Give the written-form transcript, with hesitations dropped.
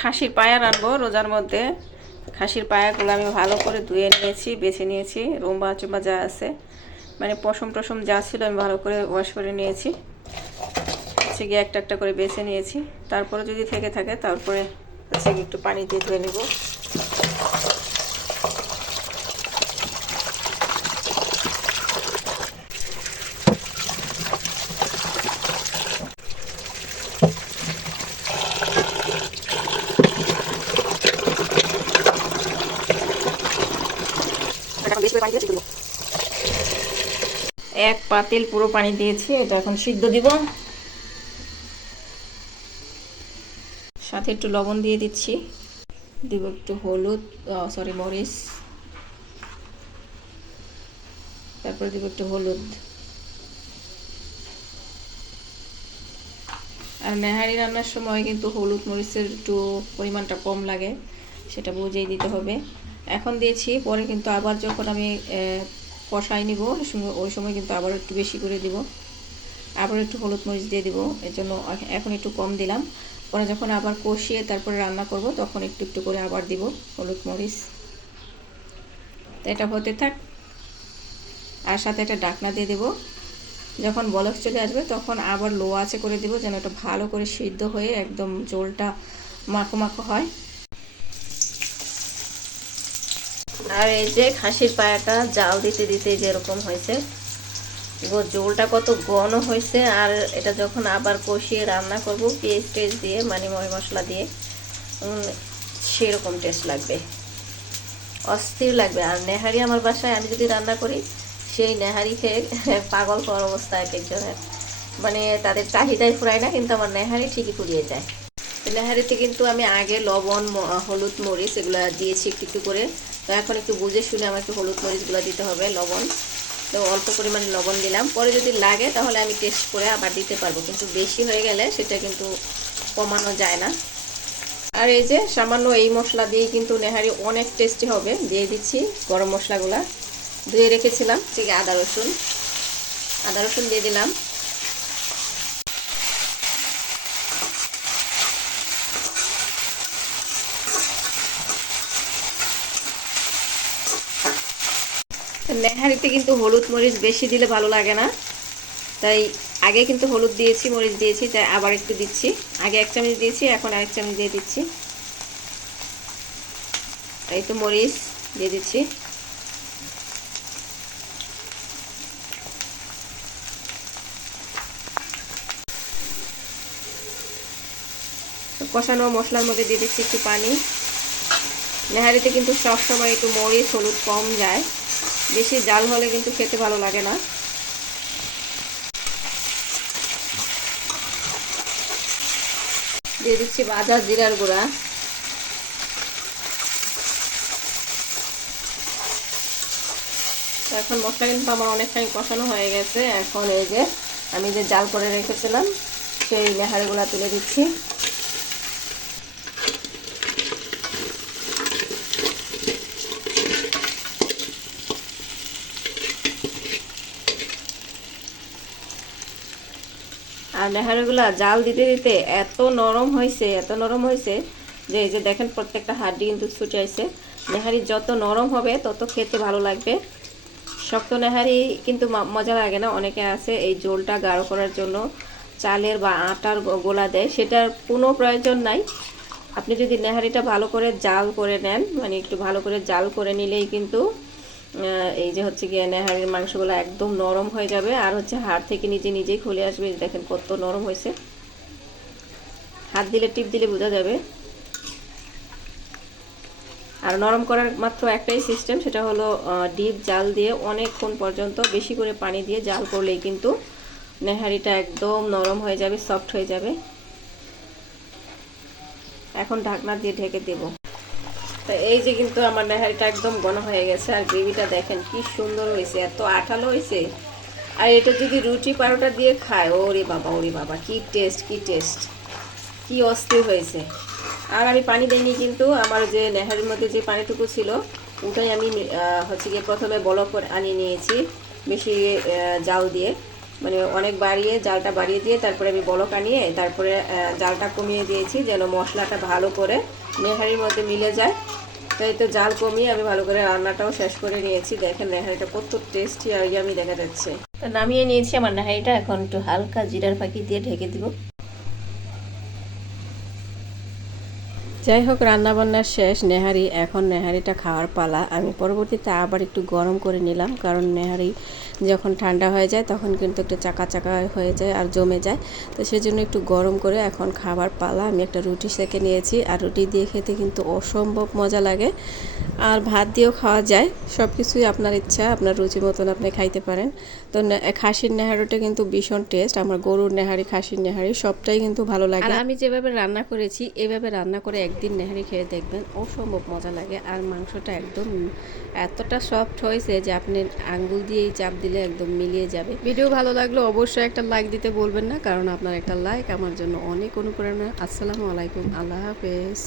খাসির পায়া রানবো রোজার মধ্যে। খাসির পায়াগুলো আমি ভালো করে ধুয়ে নিয়েছি, বেছে নিয়েছি, রোমবা চোম্বা যা আছে মানে পশম টসম যা ছিল আমি ভালো করে ওয়াশ করে নিয়েছি। হচ্ছে গিয়ে একটা একটা করে বেছে নিয়েছি। তারপরে যদি থেকে থাকে তারপরে হচ্ছে গিয়ে একটু পানি দিয়ে ধুয়ে নেব। এক পাতিল পুরো পানি দিয়েছি, এটা এখন সিদ্ধ দিব। সাথে একটু লবণ দিয়ে দিচ্ছি, দিব একটু হলুদ, সরি মরিচ, তারপরে দিব একটু হলুদ। আর নেহারি রান্নার সময় কিন্তু হলুদ মরিচের একটু পরিমাণটা কম লাগে, সেটা বুঝেই দিতে হবে। এখন দিয়েছি, পরে কিন্তু আবার যখন আমি কষাই নিব ওই সময় কিন্তু আবার একটু বেশি করে দিব, আবার একটু হলুদ মরিচ দিয়ে দিব। এর জন্য এখন একটু কম দিলাম, পরে যখন আবার কষিয়ে তারপরে রান্না করব তখন একটু একটু করে আবার দিব হলুদ মরিচ। তো এটা হতে থাক, আর সাথে একটা ঢাকনা দিয়ে দেব। যখন বলক চলে আসবে তখন আবার লো আঁচে করে দিব, যেন এটা ভালো করে সিদ্ধ হয়ে একদম ঝোলটা মাখো মাখো হয়। আর এই যে খাসির পায়াটা জাল দিতে দিতে যেরকম হয়েছে, ঝোলটা কত ঘন হয়েছে। আর এটা যখন আবার কষিয়ে রান্না করব পেঁয়াজ টেস্ট দিয়ে মানে মরি মশলা দিয়ে, সেরকম টেস্ট লাগবে, অস্থির লাগবে। আর নেহারি আমার বাসায় আমি যদি রান্না করি, সেই নেহারি খেয়ে পাগল হওয়ার অবস্থা এক একজনের, মানে তাদের চাহিদাই ফুরায় না, কিন্তু আমার নেহারি ঠিকই ফুরিয়ে যায়। নেহারিতে কিন্তু আমি আগে লবণ হলুদ মরিচ এগুলো দিয়েছি একটু একটু করে, তো এখন একটু বুঝে শুনে আমার একটু হলুদ মরিচগুলো দিতে হবে, লবণ তো অল্প পরিমাণে লবণ দিলাম। পরে যদি লাগে তাহলে আমি টেস্ট করে আবার দিতে পারবো, কিন্তু বেশি হয়ে গেলে সেটা কিন্তু কমানো যায় না। আর এই যে সামান্য এই মশলা দিয়ে কিন্তু নেহারি অনেক টেস্টি হবে। দিয়ে দিচ্ছি গরম মশলাগুলা ধুয়ে রেখেছিলাম, ঠিক আদা রসুন দিয়ে দিলাম। নেহারিতে কিন্তু হলুদ মরিচ বেশি দিলে ভালো লাগে না, তাই আগে কিন্তু হলুদ দিয়েছি মরিচ দিয়েছি, তাই আবার একটু দিচ্ছি। আগে 1 চামচ দিয়েছি, এখন আরেক চামচ দিয়ে দিচ্ছি। এই তো মরিচ দিয়ে দিচ্ছি। কষানো মশলার মধ্যে দিয়ে দিচ্ছি একটু পানি। নেহারিতে কিন্তু সবসময় একটু মরিচ হলুদ কম যায়, বেশি জাল হলে কিন্তু খেতে ভালো লাগে না। দিয়ে দিচ্ছি ভাজা জিরার গুঁড়া। এখন মশলা কিন্তু আমার অনেকটাই কষানো হয়ে গেছে। এখন এই যে আমি যে জাল করে রেখেছিলাম সেই নেহারিগুলা তুলে দিচ্ছি। আর নেহারিগুলা জাল দিতে দিতে এত নরম হয়েছে যে এই যে দেখেন প্রত্যেকটা হাড্ডি কিন্তু ছুটে আসছে। নেহারি যত নরম হবে তত খেতে ভালো লাগবে। শক্ত নেহারি কিন্তু মজা লাগে না। অনেকে আছে এই ঝোলটা গাঢ় করার জন্য চালের বা আটার গোলা দেয়, সেটার কোনো প্রয়োজন নাই। আপনি যদি নেহারিটা ভালো করে জাল করে নেন, মানে একটু ভালো করে জাল করে নিলেই কিন্তু এই যে হচ্ছে গিয়ে নেহারির মাংসগুলো একদম নরম হয়ে যাবে। আর হচ্ছে হাড় থেকে নিজেই খুলে আসবে। দেখেন কত নরম হয়েছে, হাত দিলে টিপ দিলে বোঝা যাবে। আর নরম করার মাত্র একটাই সিস্টেম, সেটা হলো ডিপ জাল দিয়ে অনেকক্ষণ পর্যন্ত বেশি করে পানি দিয়ে জাল করলেই কিন্তু নেহারিটা একদম নরম হয়ে যাবে, সফট হয়ে যাবে। এখন ঢাকনা দিয়ে ঢেকে দেব। তো এই যে কিন্তু আমার নেহারিটা একদম ঘন হয়ে গেছে। আর গ্রেভিটা দেখেন কি সুন্দর হয়েছে, এত আঠালো হয়েছে। আর এটা যদি রুটি পারোটা দিয়ে খায়, ওরে বাবা কি টেস্ট কি অস্থির হয়েছে। আর আমি পানি দিইনি, কিন্তু আমার যে নেহারির মধ্যে যে পানিটুকু ছিল ওটাই আমি হচ্ছে গিয়ে প্রথমে বলক করে আনিয়ে নিয়েছি বেশি জাল দিয়ে। মানে অনেক বাড়িয়ে জালটা বাড়িয়ে দিয়ে তারপরে আমি বলক আনিয়ে তারপরে জালটা কমিয়ে দিয়েছি যেন মশলাটা ভালো করে নেহারির মধ্যে মিলে যায়। তাই তো জাল কমিয়ে আমি ভালো করে রান্নাটাও শেষ করে নিয়েছি। দেখেন নেহারিটা কত টেস্টি আর ইয়ামি দেখা যাচ্ছে। তো নামিয়ে নিয়েছি আমার নেহারিটা, এখন একটু হালকা জিরার ফাঁকি দিয়ে ঢেকে দিব। যাই হোক, রান্নাবান্নার শেষ, নেহারি, এখন নেহারিটা খাওয়ার পালা। আমি পরবর্তীতে আবার একটু গরম করে নিলাম, কারণ নেহারি যখন ঠান্ডা হয়ে যায় তখন কিন্তু একটু চাকা চাকা হয়ে যায় আর জমে যায়। তো সেজন্য একটু গরম করে এখন খাবার পালা। আমি একটা রুটি সেঁকে নিয়েছি, আর রুটি দিয়ে খেতে কিন্তু অসম্ভব মজা লাগে, আর ভাত দিয়েও খাওয়া যায়। সব কিছুই আপনার ইচ্ছা, আপনার রুচি মতন আপনি খাইতে পারেন। তো খাসির নেহারিটা কিন্তু ভীষণ টেস্ট। আমার গরুর নেহারি, খাসির নেহারি সবটাই কিন্তু ভালো লাগে। আর আমি যেভাবে রান্না করেছি এভাবে রান্না করে একদিন নেহারি খেয়ে দেখবেন, অসম্ভব মজা লাগে। আর মাংসটা একদম এতটা সফট হয়েছে যে আপনি আঙ্গুল দিয়েই চাপ দিলে একদম মিলিয়ে যাবে। ভিডিও ভালো লাগলে অবশ্যই একটা লাইক দিতে বলবেন না, কারণ আপনার একটা লাইক আমার জন্য অনেক অনুপ্রেরণা। আসসালামু আলাইকুম, আল্লাহ হাফেজ।